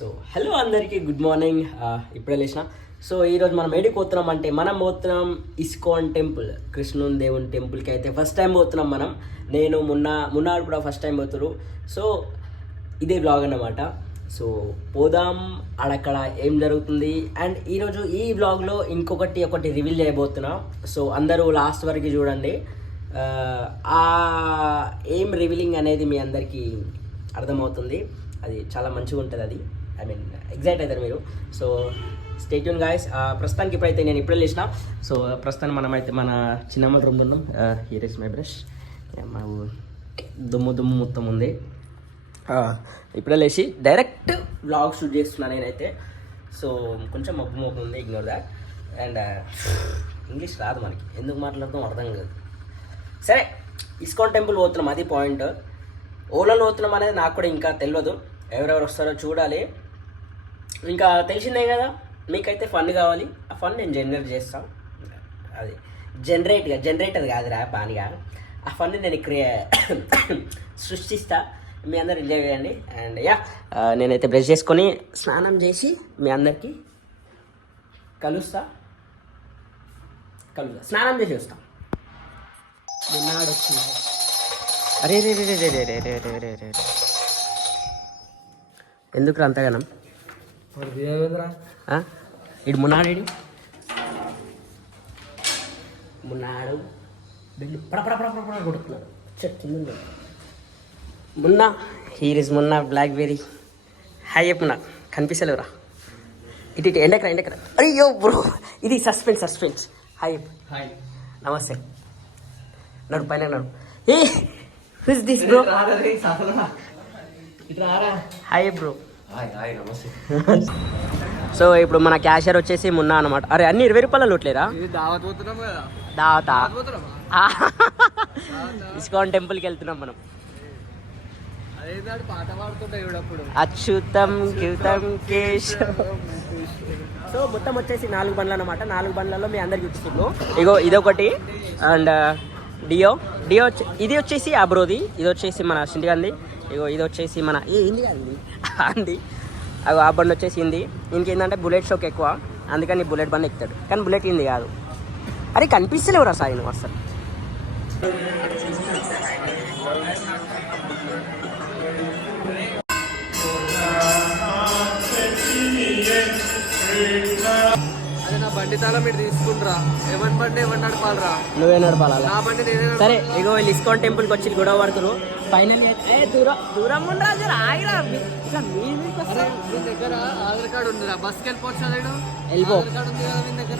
So hello అందరికీ good morning. ఇప్పుడే లేచిన. సో ఈరోజు మనం ఏడికి పోతున్నాం అంటే మనం పోతున్నాం ఇస్కాన్ టెంపుల్, కృష్ణుని దేవుని టెంపుల్కి అయితే ఫస్ట్ టైం పోతున్నాం మనం. నేను మున్నాడు కూడా ఫస్ట్ టైం పోతున్నారు. సో ఇదే బ్లాగ్ అన్నమాట. సో పోదాం అక్కడ ఏం జరుగుతుంది. అండ్ ఈరోజు ఈ బ్లాగ్లో ఒకటి రివీల్ చేయబోతున్నా. సో అందరూ లాస్ట్ వరకు చూడండి. ఆ ఏం రివీలింగ్ అనేది మీ అందరికీ అర్థమవుతుంది. అది చాలా మంచిగా ఉంటుంది. అది ఎగ్జైట్ అవుతారు మీరు. So stay tune guys. ప్రస్తుతానికి ఇప్పుడైతే నేను ఇప్పుడే లేచిన. సో ప్రస్తుతానికి మనమైతే మన చిన్నమ్మ రూమ్ ఉన్నాం. Here is my brush. మా దుమ్ము మొత్తం ఉంది. ఇప్పుడే లేచి డైరెక్ట్ వ్లాగ్ షూట్ చేస్తున్నాను నేనైతే. సో కొంచెం మబ్బు ఉంది, ఇగ్నోర్ దాట్. అండ్ ఇంగ్లీష్ రాదు మనకి, ఎందుకు మాట్లాడతాం అర్థం కాదు. సరే, ఇస్కాన్ టెంపుల్ పోతున్నాం, అది పాయింట్. ఓలాలో పోతున్నాం అనేది నాకు కూడా ఇంకా తెలియదు. ఎవరెవరు వస్తారో చూడాలి. ఇంకా తెలిసిందే కదా, మీకైతే ఫన్ కావాలి. ఆ ఫన్ నేను జనరేట్ చేస్తాను. అది జనరేటర్ కాదురా బానిగా. ఆ ఫన్ నేను సృష్టిస్తా. మీ అందరు ఎంజాయ్ చేయండి. అండ్ నేనైతే బ్రష్ చేసుకొని స్నానం చేసి మీ అందరికీ కలుస్తా. స్నానం చేసి వస్తాం. నిన్నాడు వచ్చింది. అరే రే రే రే రే రే రే రే రే ఎందుకు అంతగానం ఇడు మున్నాడు బిల్లు పడపడ కొడుతున్నాడు. చెప్తుంది Munna. Here is Munna blackberry. Hi చెప్పు. నాకు కనిపిస్తలేవురా. ఇటు ఎండకరా. అయ్యో బ్రో, ఇది సస్పెన్స్. హాయ్ చెప్పు. హాయ్, నమస్తే. నడు పైన నడు. Hey who's this bro? Hi bro. So ఇప్పుడు మన క్యాషియర్ వచ్చేసి మున్నా అనమాట. అరే అన్ని 20 రూపాయల లోట్లేరా? దావతా ఇస్కాన్ టెంపుల్కి వెళ్తున్నాం మనం. అచ్యుతం క్యూతం కేశవం. సో మొత్తం వచ్చేసి 4 బండ్లు అనమాట. 4 బండ్లలో మీ అందరికి చూపిస్తున్నాం. ఇగో ఇదొకటి. అండ్ డియో ఇది వచ్చేసి అబ్రోది. ఇది వచ్చేసి మన సిండిగాంది. ఇగో ఇది వచ్చేసి మన ఏంది కాదు అంది. అగో ఆ బండి వచ్చేసి ఇంది. ఇంకేందంటే బుల్లెట్ షోక్ ఎక్కువ, అందుకని బుల్లెట్ బండి ఎక్కుతాడు. కానీ బుల్లెట్ ఇంది కాదు. అరే కనిపిస్తలేవురా సాయి నువ్వు అసలు. బండి తాళం మీరు తీసుకుంటారా? ఎవరి బండి ఎవరు నడపాలరా? నువ్వే నడపాలా? నా బండి నేనే. సరే ఇగో వీళ్ళు ఇస్కాన్ టెంపుల్కి వచ్చి గొడవ పడుతున్నారు. ఫైనల్ దూరం ఉండరా. మీ దగ్గర ఆధార్ కార్డు ఉందిరా? బస్కి వెళ్ళిపోవచ్చు. వెళ్ళిపో.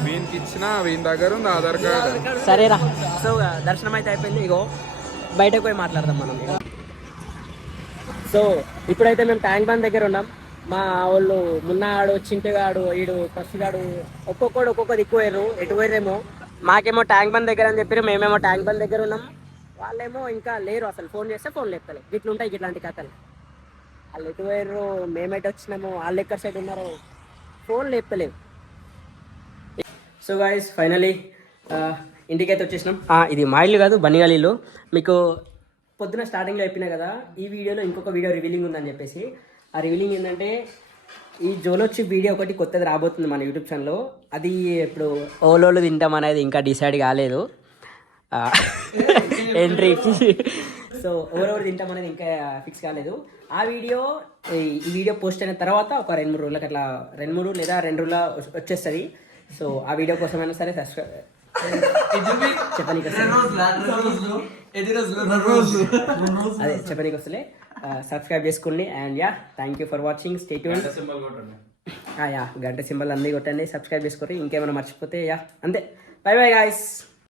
వీనికి ఇచ్చిన వీని దగ్గర ఉంది ఆధార్ కార్డు. సరేరా. సో దర్శనం అయితే అయిపోయింది. ఇగో బయటకు పోయి మాట్లాడదాం మనం. సో ఇప్పుడైతే మేము ట్యాంక్ బండ్ దగ్గర ఉన్నాం. మా వాళ్ళు మున్నాడు, చింటుగాడు, ఈడు పసుగాడు ఒక్కొక్కరు దిక్కు పోయారు. ఎటు పోయారేమో. మాకేమో ట్యాంక్ బండ్ దగ్గర అని చెప్పారు. మేమేమో ట్యాంక్ బండ్ దగ్గర ఉన్నాం. వాళ్ళేమో ఇంకా లేరు. అసలు ఫోన్ చేస్తే ఫోన్ లేపుతలే. ఇట్లుంటాయి ఇట్లాంటి కథలు. వాళ్ళు ఎటు పోయారు, మేమైతే వచ్చినాము, వాళ్ళు ఎక్కడ సైడ్ ఉన్నారో ఫోన్ లేపుతలేవు. సో గాయ్స్ ఫైనలీ ఇంటికైతే వచ్చేసినాం. ఇది మా ఇల్లు కాదు, బన్నిగాలి ఇల్లు. మీకు పొద్దున స్టార్టింగ్లో చెప్పినా కదా, ఈ వీడియోలో ఇంకొక వీడియో రివీలింగ్ ఉందని చెప్పేసి. ఆ రివీలింగ్ ఏంటంటే ఈ జోలోచి వీడియో ఒకటి కొత్తది రాబోతుంది మన యూట్యూబ్ ఛానల్లో. అది ఇప్పుడు ఓలోలు తింటాం అనేది ఇంకా డిసైడ్ కాలేదు. ఎంట్రీకి. సో ఎవరెవరు తింటాం అనేది ఇంకా ఫిక్స్ కాలేదు. ఈ వీడియో పోస్ట్ అయిన తర్వాత ఒక 2-3 రోజులకి అట్లా 2-3 లేదా 2 రోజుల వచ్చేస్తుంది. సో ఆ వీడియో కోసమైనా సరే చెప్పనీకి వస్తలే సబ్స్క్రైబ్ చేసుకోండి. And thank you for watching. Stay tune. గంట సింబల్ అన్నీ కొట్టండి, సబ్స్క్రైబ్ చేసుకోండి. ఇంకేమైనా మర్చిపోతే అంతే. By by guys.